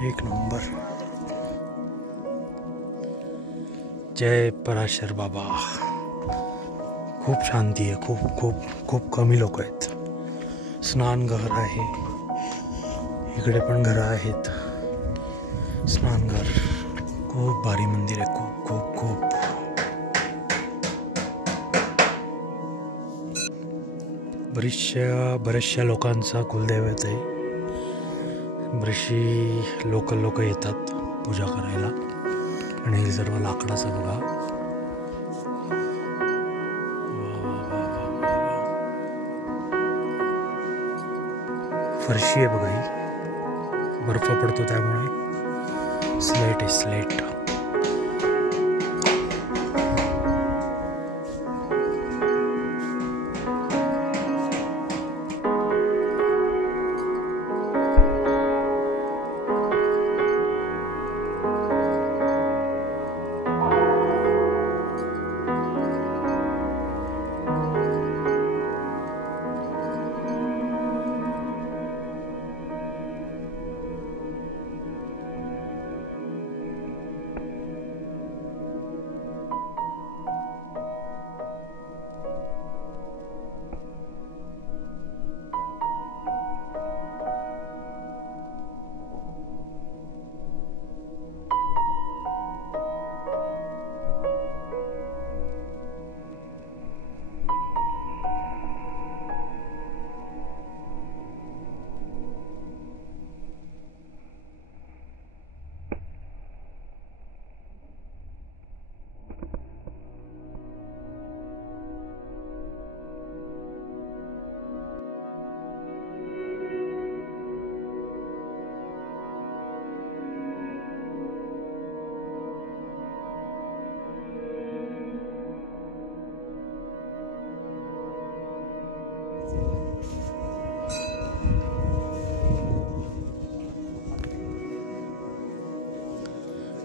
एक नंबर। जय पराशर बाबा। खूप शांती आहे, खूप खूप खूप कमी लोक आहेत। स्नानघर आहे, इकडे पण घरं आहेत। स्नानघर खूप भारी मंदिर आहे, खूप खूप खूप। बऱ्याचशा लोकांचा कुलदैवत आहे। बरीचशी लोक येतात पूजा करायला। आणि हे सर्व लाकडाचं बघा, फरशी आहे बघा, ही बर्फ पडतो त्यामुळे स्लेट आहे, स्लेट।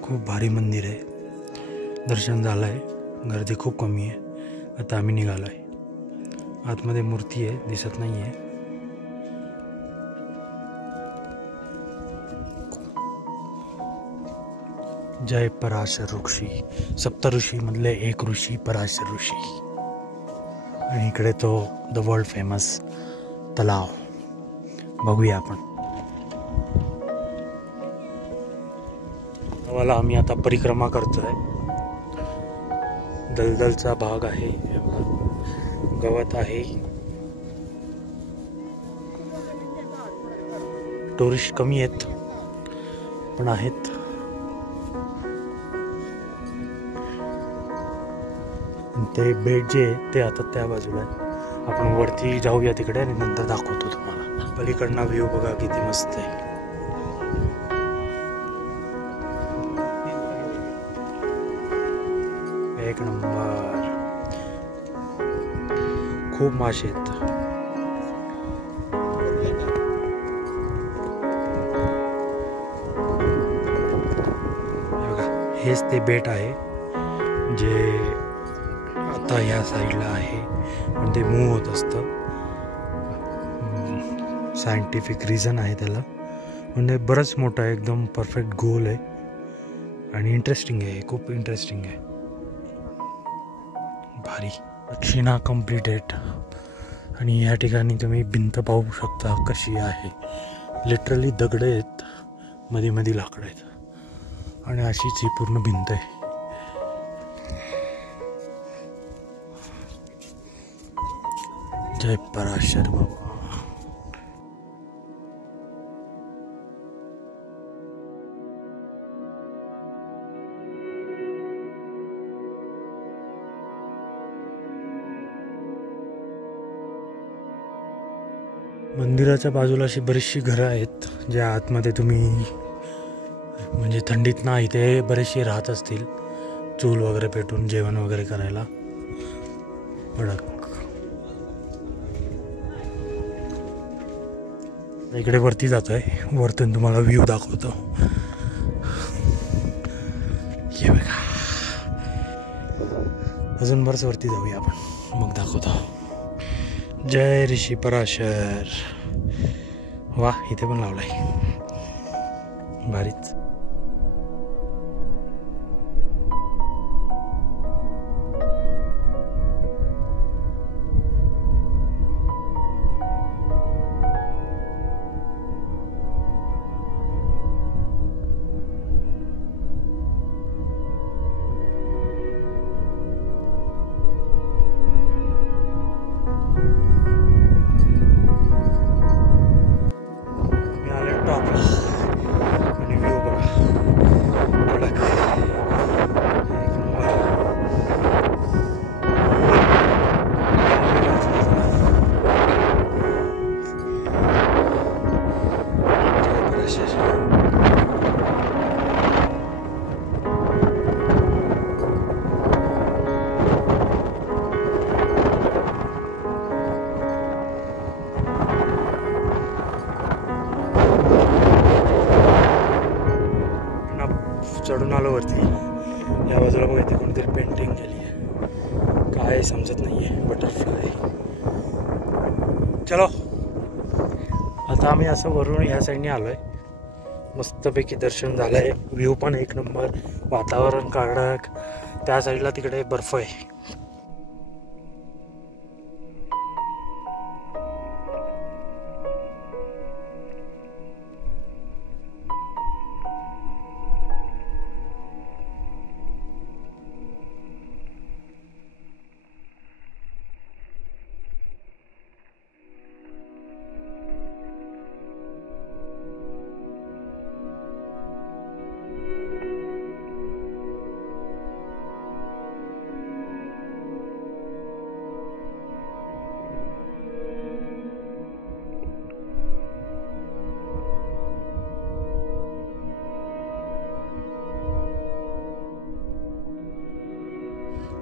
खूप भारी मंदिर आहे। दर्शन झालंय, गर्दी खूप कमी आहे। आता आम्ही निघालोय। आतमध्ये मूर्ती आहे, दिसत नाही आहे। जय पराशर ऋषी, सप्तऋषी मधले एक ऋषी पराशर ऋषी। आणि इकडे तो द वर्ल्ड फेमस तलाव बघूया आपण। तलावाला आम्ही आता परिक्रमा करतोय। दलदलचा भाग आहे, गवत आहे। टुरिस्ट कमी आहेत, पण आहेत। ते बेट जे आहे ते आता त्या बाजूला आहे। आपण वरती जाऊया तिकडे आणि नंतर दाखवतो तुम्हाला। पलीकडनं व्ह्यू बघा किती मस्त आहे। एक नंबर। खूप मासे आहेत। बघा, हेच ते बेट आहे जे आता या साईडला आहे, पण ते मूव्ह होत असतं। सायंटिफिक रिझन आहे त्याला, म्हणजे बरंच मोठं आहे, एकदम परफेक्ट गोल आहे आणि इंटरेस्टिंग आहे, खूप इंटरेस्टिंग आहे, भारी। दक्षिणा कम्प्लीटेड। आणि या ठिकाणी तुम्ही भिंत पाहू शकता कशी आहे। लिटरली दगड आहेत, मध्ये मध्ये लाकडं आहेत आणि अशीच ही पूर्ण भिंत आहे। जय पराशर बाबा। मंदिराच्या बाजूला अशी बरीचशी घरं आहेत, ज्या आतमध्ये तुम्ही म्हणजे थंडीत ना इथे बरेचसे राहत असतील, चूल वगैरे पेटून जेवण वगैरे करायला। भडक इकडे वरती जातोय, वरतून तुम्हाला व्ह्यू दाखवतो। हे बघा, अजून बरंच वरती जाऊया आपण, मग दाखवतो। जय ऋषी पराशर। वाह, इथे पण लावलाय। भारीच. आणि व्ह्यू बघा कडक एक नंबर. चढून आलो वरती. या बाजूला बघा इथे कोणीतरी पेंटिंग केली आहे, काय समजत नाही आहे. बटरफ्लाय. चलो आता आम्ही असं वरून ह्या साईडने आलो आहे. मस्तपैकी दर्शन झालं आहे. व्ह्यू पण एक नंबर, वातावरण कडक. त्या साईडला तिकडे बर्फ आहे.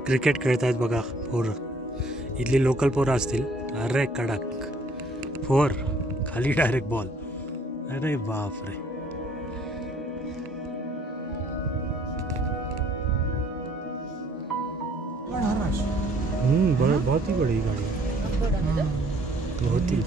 क्रिकेट खेळत आहेत बघा पोरं. इथली लोकल पोरं असतील. अरे कडक. 4 खाली डायरेक्ट बॉल. अरे बाप रे. बहुत ही बड़ी गाड़ी बहुत ही.